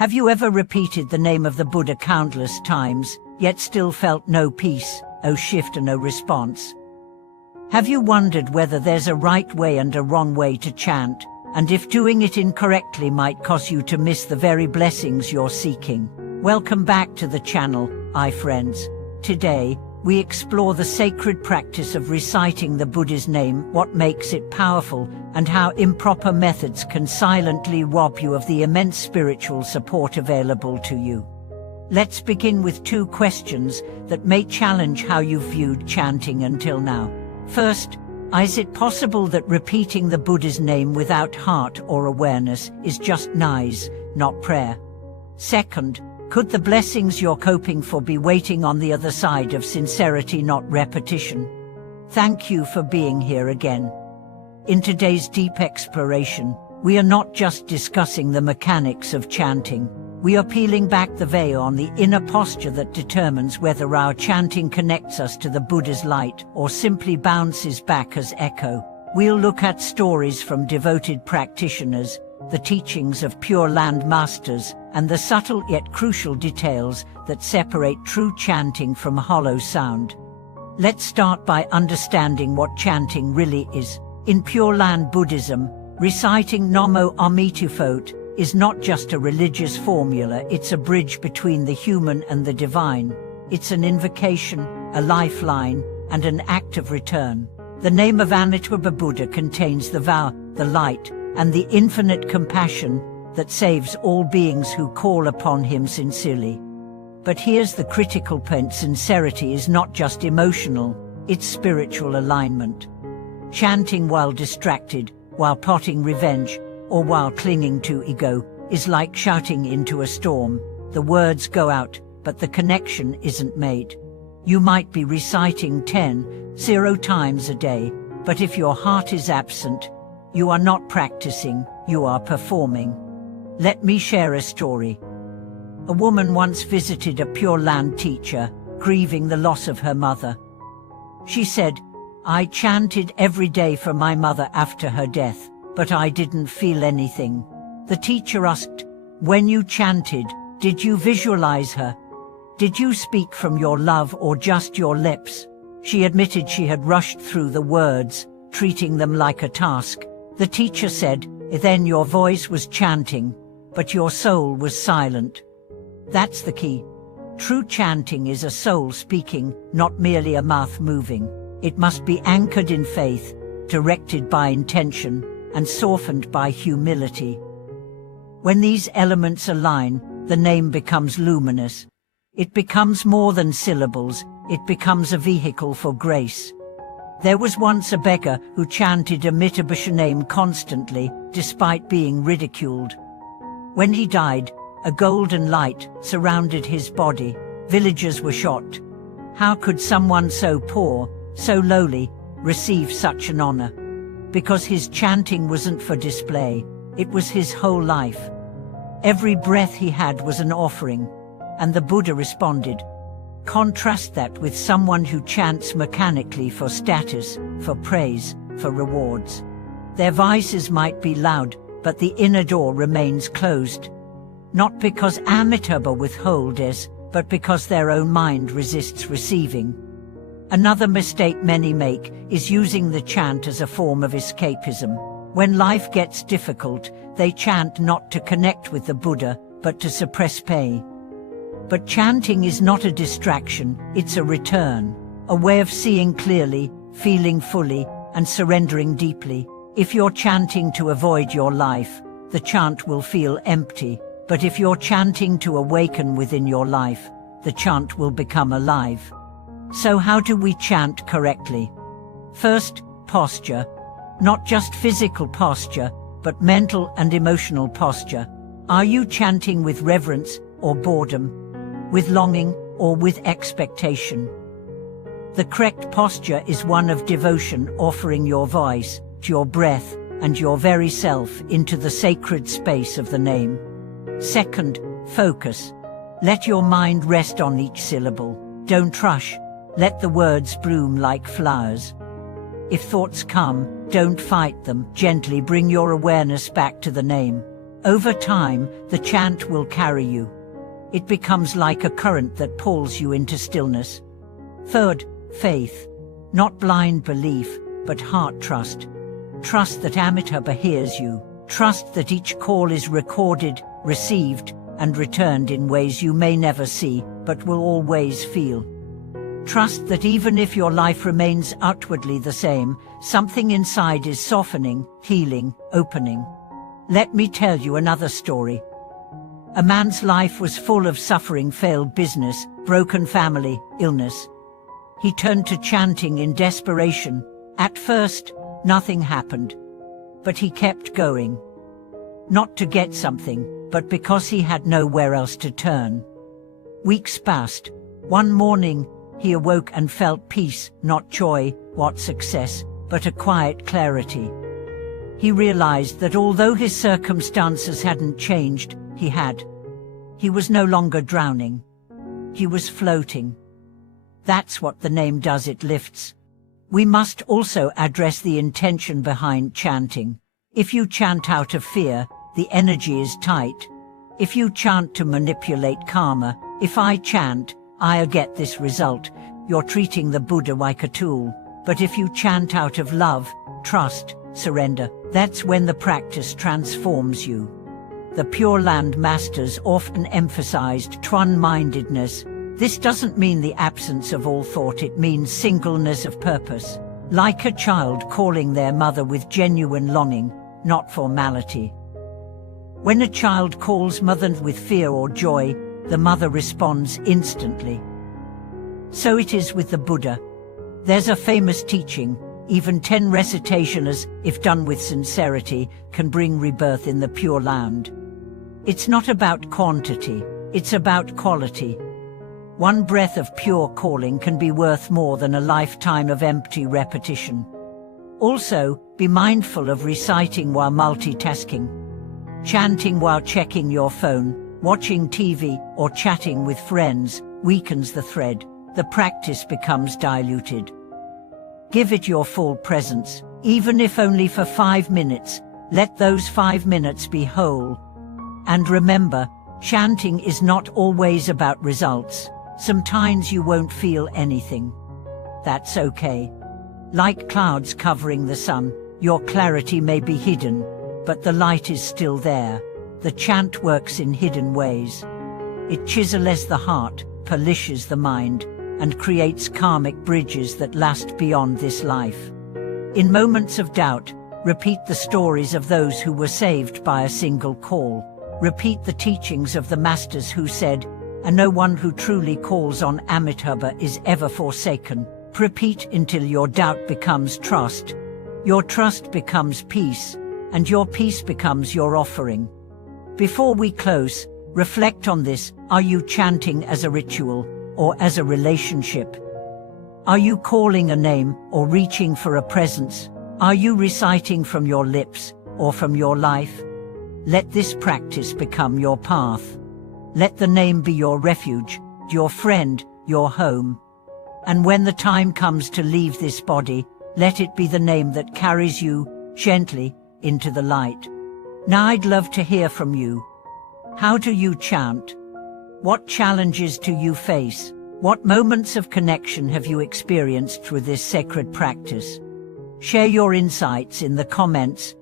Have you ever repeated the name of the Buddha countless times, yet still felt no peace, no shift and no response? Have you wondered whether there's a right way and a wrong way to chant, and if doing it incorrectly might cause you to miss the very blessings you're seeking? Welcome back to the channel, my friends. Today, we explore the sacred practice of reciting the Buddha's name, what makes it powerful, and how improper methods can silently rob you of the immense spiritual support available to you. Let's begin with two questions that may challenge how you've viewed chanting until now. First, is it possible that repeating the Buddha's name without heart or awareness is just noise, not prayer? Second, could the blessings you're hoping for be waiting on the other side of sincerity, not repetition? Thank you for being here again. In today's deep exploration, we are not just discussing the mechanics of chanting. We are peeling back the veil on the inner posture that determines whether our chanting connects us to the Buddha's light or simply bounces back as echo. We'll look at stories from devoted practitioners, the teachings of Pure Land masters, and the subtle yet crucial details that separate true chanting from hollow sound. Let's start by understanding what chanting really is. In Pure Land Buddhism, reciting Namo Amitufot is not just a religious formula, it's a bridge between the human and the divine. It's an invocation, a lifeline, and an act of return. The name of Amitabha Buddha contains the vow, the light, and the infinite compassion that saves all beings who call upon him sincerely. But here's the critical point: sincerity is not just emotional, it's spiritual alignment. Chanting while distracted, while plotting revenge, or while clinging to ego, is like shouting into a storm. The words go out, but the connection isn't made. You might be reciting 0 times a day, but if your heart is absent, you are not practicing, you are performing. Let me share a story. A woman once visited a Pure Land teacher, grieving the loss of her mother. She said, "I chanted every day for my mother after her death, but I didn't feel anything." The teacher asked, "When you chanted, did you visualize her? Did you speak from your love or just your lips?" She admitted she had rushed through the words, treating them like a task. The teacher said, "Then your voice was chanting, but your soul was silent." That's the key. True chanting is a soul speaking, not merely a mouth moving. It must be anchored in faith, directed by intention, and softened by humility. When these elements align, the name becomes luminous. It becomes more than syllables, it becomes a vehicle for grace. There was once a beggar who chanted Amitabha's name constantly, despite being ridiculed. When he died, a golden light surrounded his body. Villagers were shocked. How could someone so poor, so lowly, receive such an honor? Because his chanting wasn't for display, it was his whole life. Every breath he had was an offering, and the Buddha responded. Contrast that with someone who chants mechanically for status, for praise, for rewards. Their voices might be loud, but the inner door remains closed. Not because Amitabha withholds, but because their own mind resists receiving. Another mistake many make is using the chant as a form of escapism. When life gets difficult, they chant not to connect with the Buddha, but to suppress pain. But chanting is not a distraction, it's a return, a way of seeing clearly, feeling fully, and surrendering deeply. If you're chanting to avoid your life, the chant will feel empty. But if you're chanting to awaken within your life, the chant will become alive. So how do we chant correctly? First, posture. Not just physical posture, but mental and emotional posture. Are you chanting with reverence or boredom? With longing or with expectation? The correct posture is one of devotion, offering your voice, your breath, and your very self into the sacred space of the name. Second, focus. Let your mind rest on each syllable. Don't rush. Let the words bloom like flowers. If thoughts come, don't fight them. Gently bring your awareness back to the name. Over time, the chant will carry you. It becomes like a current that pulls you into stillness. Third, faith. Not blind belief, but heart trust. Trust that Amitabha hears you. Trust that each call is recorded, received, and returned in ways you may never see, but will always feel. Trust that even if your life remains outwardly the same, something inside is softening, healing, opening. Let me tell you another story. A man's life was full of suffering, failed business, broken family, illness. He turned to chanting in desperation. At first, nothing happened. But he kept going. Not to get something, but because he had nowhere else to turn. Weeks passed. One morning, he awoke and felt peace, not joy, what success, but a quiet clarity. He realized that although his circumstances hadn't changed, he had. He was no longer drowning. He was floating. That's what the name does, it lifts. We must also address the intention behind chanting. If you chant out of fear, the energy is tight. If you chant to manipulate karma, if I chant, I get this result, you're treating the Buddha like a tool. But if you chant out of love, trust, surrender, that's when the practice transforms you. The Pure Land masters often emphasized one-mindedness. This doesn't mean the absence of all thought, it means singleness of purpose. Like a child calling their mother with genuine longing, not formality. When a child calls mother with fear or joy, the mother responds instantly. So it is with the Buddha. There's a famous teaching, even 10 recitations, if done with sincerity, can bring rebirth in the Pure Land. It's not about quantity, it's about quality. One breath of pure calling can be worth more than a lifetime of empty repetition. Also, be mindful of reciting while multitasking. Chanting while checking your phone, watching TV, or chatting with friends weakens the thread. The practice becomes diluted. Give it your full presence, even if only for 5 minutes. Let those 5 minutes be whole. And remember, chanting is not always about results. Sometimes you won't feel anything. That's okay. Like clouds covering the sun, your clarity may be hidden, but the light is still there. The chant works in hidden ways. It chisels the heart, polishes the mind, and creates karmic bridges that last beyond this life. In moments of doubt, repeat the stories of those who were saved by a single call. Repeat the teachings of the masters who said, "And no one who truly calls on Amitabha is ever forsaken." Repeat until your doubt becomes trust, your trust becomes peace, and your peace becomes your offering. Before we close, reflect on this. Are you chanting as a ritual or as a relationship? Are you calling a name or reaching for a presence? Are you reciting from your lips or from your life? Let this practice become your path. Let the name be your refuge, your friend, your home. And when the time comes to leave this body, let it be the name that carries you gently into the light. Now I'd love to hear from you. How do you chant? What challenges do you face? What moments of connection have you experienced through this sacred practice? Share your insights in the comments.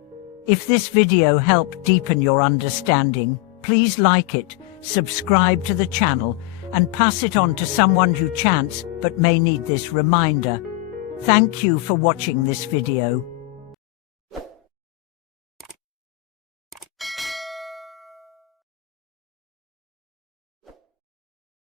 If this video helped deepen your understanding, please like it, subscribe to the channel, and pass it on to someone who chants but may need this reminder. Thank you for watching this video.